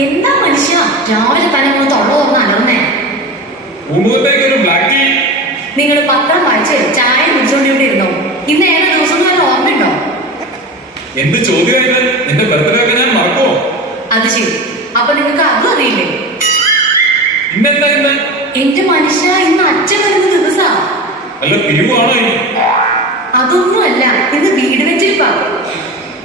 എന്താ മനുഷ്യ രാവിലെ തന്നെ തൊള്ള അലർന്നേ? നിങ്ങൾ പത്രം വായിച്ച് ചായ കുടിച്ചോണ്ട് ഇവിടെ ഇരുന്നോ? ഇന്ന് ഏതാ ദിവസം ഓർമ്മയുണ്ടോ? എന്ത് ചോദ്യമായിട്ട് നിന്റെ ബർത്ത്ഡേ ഒക്കെ ഞാൻ മറക്കോ? അത് ശരി, അപ്പൊ നിങ്ങൾക്ക് അതും അറിയില്ലേ? ഇന്നെന്താ ഇന്ന്? എന്റെ മനുഷ്യ, ഇന്ന് അച്ഛൻ വരുന്ന ദിവസാ. അല്ല പിരിവാണോ? അതൊന്നുമല്ല, ഇന്ന് വീട് വെച്ചിരിപ്പാ.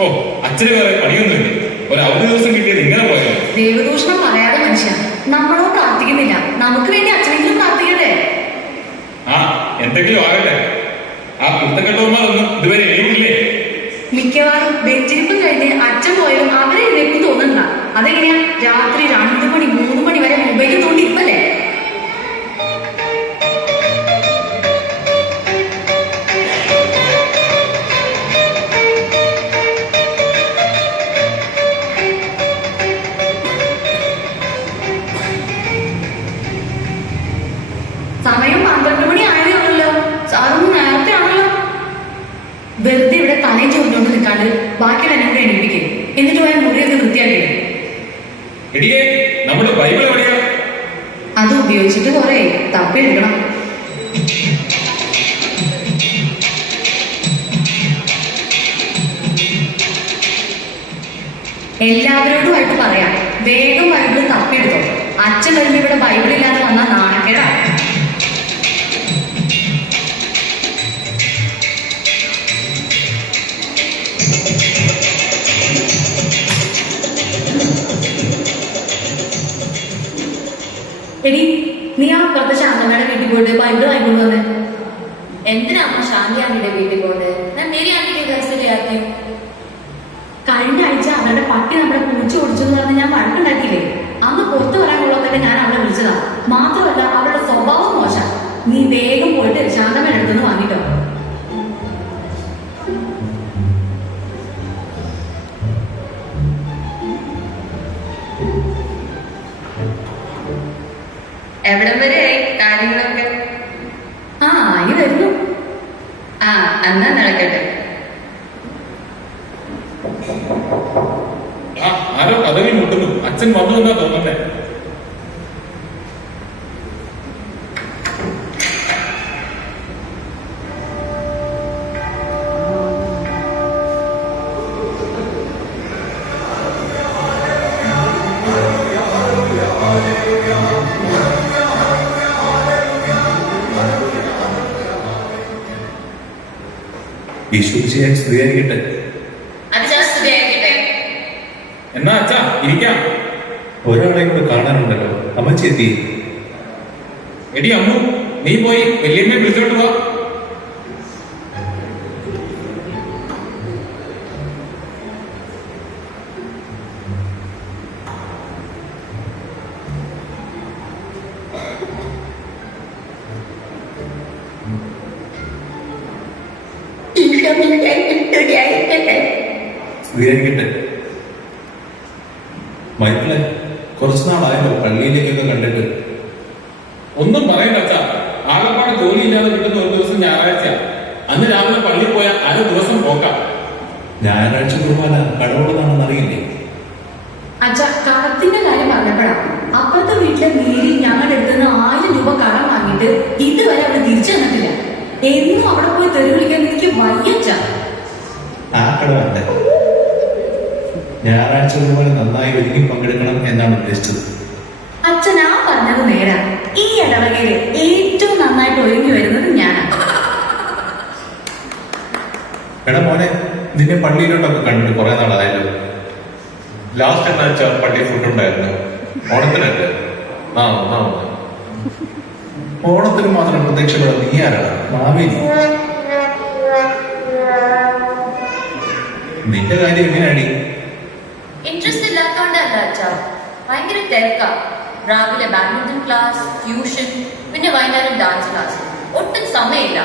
ഓ, അച്ഛന് വേറെ പണിയൊന്നുമില്ല. ഒരു അവധി ദിവസം കിട്ടിയത് ഇങ്ങനെ പോയോ? ദൈവദൂഷണം പറയാതെ മനുഷ്യ, നമ്മളോ പ്രാർത്ഥിക്കുന്നില്ല, നമുക്ക് വേണ്ടി അച്ഛനെങ്കിലും പ്രാർത്ഥിക്കട്ടെ. ആ, എന്തെങ്കിലും ആകട്ടെ. ആ പുസ്തകട്ടവന്മാരൊന്നും ഇതുവരെ എഴുതിയില്ലേ? മിക്കവാറും വെഞ്ചിരിപ്പും കഴിഞ്ഞ് അച്ഛൻ പോയാലും അവരെ എഴുന്നേക്കും തോന്നുന്നില്ല. അതെങ്ങനെയാ രാത്രി 2 മണി 3 മണി വരെ മൊബൈലിൽ തോണ്ടി ഇപ്പല്ലേ? സമയം 12 മണി ആയതേ ഉള്ളല്ലോ. സാറൊന്നും നേരത്തെ ആണല്ലോ. വെറുതെ ഇവിടെ തലയും ചോദിച്ചോണ്ട് നിൽക്കാണ്ട് ബാക്കിയുള്ള എന്നെ കൂടെ എണീപ്പിക്കും. എന്നിട്ട് പോയാൽ മുറിയൊക്കെ വൃത്തിയാക്കിയിടും. നമ്മുടെ ബൈബിൾ എവിടെയാ? അത് ഉപയോഗിച്ചിട്ട് കുറെ തപ്പിയെടുക്കണം. എല്ലാവരോടുമായിട്ട് പറയാം, വേഗം ബൈബിൾ തപ്പിയെടുത്തോ. അച്ഛൻ വരുമ്പോ ഇവിടെ ബൈബിൾ ഇല്ലാതെ വന്നാൽ നാണക്കേടാ. എടി, നീ ആ അപ്പുറത്തെ ശാന്തമ്മയുടെ വീട്ടിൽ പോയിട്ട് ബൈബിൾ വാങ്ങിക്കൊണ്ട് വന്നേ. എന്തിനാണ് ശാന്തി ആന്റിയുടെ വീട്ടിൽ പോകുന്നത്? ഞാൻ മേരി ആന്റിക്ക് കേസിലാക്കി. കഴിഞ്ഞ ആഴ്ച അവരുടെ പട്ടി നമ്മുടെ പൂച്ച ഓടിച്ചെന്ന് പറഞ്ഞ് ഞാൻ വഴക്കുണ്ടാക്കിയില്ലേ? അന്ന് പുറത്തു വരാനുള്ളതൊക്കെ ഞാൻ അവളെ വിളിച്ചതാ. മാത്രമല്ല അവളുടെ സ്വഭാവം മോശം. നീ വേഗം പോയിട്ട് ശാന്തമ്മയുടെ അടുത്തുനിന്ന് വാങ്ങിട്ടോ. എവിടം വരെ കാര്യങ്ങളൊക്കെ? ആ, ആയി വരുന്നു. ആ, എന്നാ നടക്കട്ടെ. ആരോ കഥകി മുട്ടുന്നു. അച്ഛൻ വന്നു എന്നാ തോന്നുന്നേ. സ്വീകരിക്കട്ടെ. എന്നാ അച്ഛാ ഇരിക്കാം. ഒരാളെ കൂടെ കാണാനുണ്ടല്ലോ. അമ്മച്ചി എത്തി. എടി അമ്മു, നീ പോയി വല്യമ്മയെ വിളിച്ചോട്ട് പോ. സ്വീകരിക്കട്ടെ. മൈക്കിളെ, കുറച്ചു നാളായല്ലോ പള്ളിയിലേക്കൊക്കെ കണ്ടിട്ട്. ഒന്നും പറയണ്ട അച്ഛാ. ആകപ്പാടെ ജോലിയില്ലാതെ കിട്ടുന്ന ഒരു ദിവസം ഞായറാഴ്ച. അന്ന് രാവിലെ പള്ളിയിൽ പോയാൽ അര ദിവസം പോക്കാം. ഞായറാഴ്ച കുർബാന കടവുള്ളതാണെന്ന് അറിയില്ലേ? അച്ഛ, കടത്തിന്റെ കാര്യം പറഞ്ഞപ്പോഴാണ് അപ്പുറത്തെ വീട്ടിലെ മേരി ഞങ്ങളുടെ അടുത്തുനിന്ന് 1000 രൂപ കടം വാങ്ങിയിട്ട് ഇതുവരെ അവിടെ തിരിച്ചു തന്നിട്ടില്ല. എന്നും അവിടെ പോയി തെറി വിളിക്കാൻ എനിക്ക് വയ്യച്ച. ആ കടവല്ല, ഞായറാഴ്ച കുർബാന നന്നായി ഒരുങ്ങി പങ്കെടുക്കണം എന്നാണ് ഉദ്ദേശിച്ചത്. അച്ഛൻ ആ പറഞ്ഞത് നേരാ. ഈ ഇടവകയില് ഏറ്റവും നന്നായിട്ട് ഒരുങ്ങി വരുന്നത് ഞാനാണ്. എടാ മോനെ, നിന്നെ പള്ളിയിലോട്ടൊക്കെ കണ്ടിട്ട് കുറെ നാളായല്ലോ. ലാസ്റ്റ് എന്നാ പള്ളി ഫുഡ് ഉണ്ടായിരുന്നു. ഓണത്തിനല്ലേ? ഓണത്തിന് മാത്രം പ്രത്യക്ഷപ്പെടാൻ നീ ആരാണ്? മാവേലി. നിന്റെ കാര്യം എങ്ങനെയാടി? ഇൻട്രസ്റ്റ് ഇല്ലാത്തോണ്ടല്ല അച്ഛാ, ഭയങ്കര തിരക്കാ. രാവിലെ ബാഡ്മിന്റൺ ക്ലാസ്, ട്യൂഷൻ, പിന്നെ വൈകുന്നേരം ഡാൻസ് ക്ലാസ്. ഒട്ടും സമയമില്ല.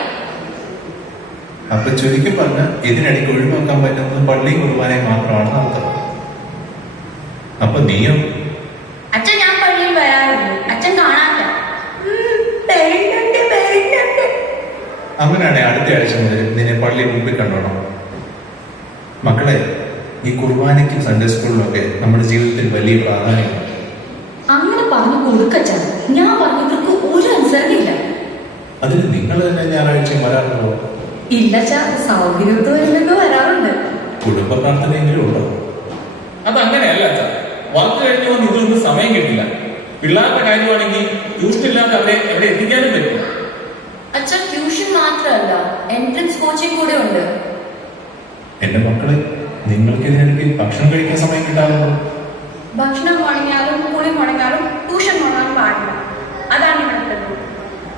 അപ്പൊ ചുരുക്കി പറഞ്ഞ ഇതിനിടയ്ക്ക് ഒഴിവാക്കാൻ പറ്റുന്നത് പള്ളി കുർബാനയെ മാത്രമാണ് അർത്ഥം. അപ്പൊ നീയോ? അച്ഛൻ ഞാൻ പള്ളിയിൽ വരാറുണ്ട്, അച്ഛൻ കാണാറില്ല. അങ്ങനെയാണെ അടുത്ത ആഴ്ച മുതൽ നിന്നെ പള്ളി മുമ്പിൽ കണ്ടോണം. മക്കളെ, ഈ കുർബാനയ്ക്കും സൺഡേ സ്കൂളിലും ഒക്കെ നമ്മുടെ ജീവിതത്തിൽ വലിയ പ്രാധാന്യമുണ്ട്. അങ്ങനെ പറഞ്ഞു കൊടുക്കച്ചാ. ഞാൻ പറഞ്ഞവർക്ക് ഒരു അനുസരണയില്ല. അതിന് നിങ്ങൾ തന്നെ ഞായറാഴ്ച വരാറുണ്ടോ? ഇല്ലച്ചാ, സൗകര്യത്തോടെ വരാറുണ്ട്. കുടുംബ പ്രാർത്ഥനയെങ്കിലും ഉണ്ടോ? അതങ്ങനെയല്ല അച്ഛാ. വർക്ക് കഴിഞ്ഞ് വന്ന് ഇതൊന്നും സമയം കിട്ടില്ല. പിള്ളേരുടെ കാര്യമാണെങ്കിൽ ട്യൂഷൻ ഇല്ലാതെ അവരെ എവിടെ എത്തിക്കാനും പറ്റില്ല. അച്ഛൻ ട്യൂഷൻ മാത്രമല്ല, എൻട്രൻസ് കോച്ചിങ് കൂടെ ഉണ്ട്. എന്റെ മക്കളെ, നിങ്ങൾക്ക് ഇതിനിടയ്ക്ക് ഭക്ഷണം കഴിക്കാൻ സമയം കിട്ടാറുണ്ടോ? ഭക്ഷണം മുടങ്ങിയാലും കുളി മുടങ്ങിയാലും ട്യൂഷൻ മുടങ്ങാൻ പാടില്ല. അതാണ് ഇവിടുത്തെ rule.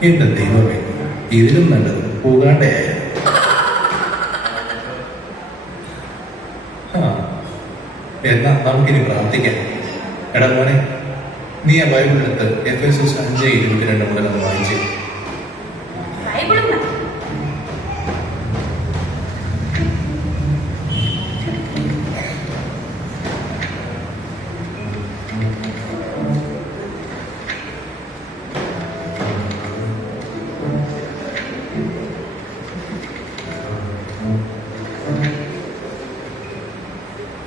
എന്റെ ദൈവമേ, ഇതിലും നല്ലത് പോകാണ്ടേ. എന്നാ നമുക്കിനി പ്രാർത്ഥിക്കാം. എടാ മോനെ, നീ ആ ബൈബിൾ എടുത്ത് എഫേസ്യസ് 5:22 മുതൽ ഒന്ന് വായിച്ചു. ബൈബിളും മതി.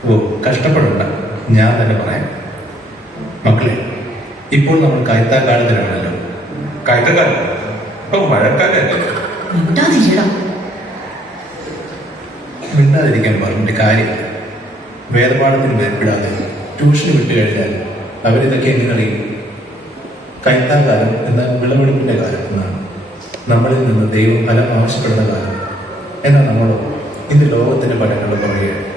ഓ, കഷ്ടപ്പെടണ്ട, ഞാൻ തന്നെ പറയാം. മക്കളെ, ഇപ്പോൾ നമ്മൾ കൈത്താക്കാലത്തിലാണല്ലോ. കൈത്തക്കാലം ഇപ്പൊ മഴക്കാലല്ലേ? മിണ്ടാതിരിടാ. മിണ്ടാതിരിക്കാൻ പറഞ്ഞിട്ട് കാര്യമില്ല. വേദപാഠത്തിന് ഭയപ്പെടാതെ ട്യൂഷന് വിട്ടു കഴിഞ്ഞാൽ അവരിതൊക്കെ എങ്ങനെ അറിയും? കൈത്താകാലം എന്ന വിളവെടുപ്പിന്റെ കാലം എന്നാണ്. നമ്മളിൽ നിന്ന് ദൈവം ഫലം ആവശ്യപ്പെടുന്ന കാലം. എന്നാൽ നമ്മളോ ഇന്ന് ലോകത്തിന്റെ ഫലങ്ങളുടെ പുറകെ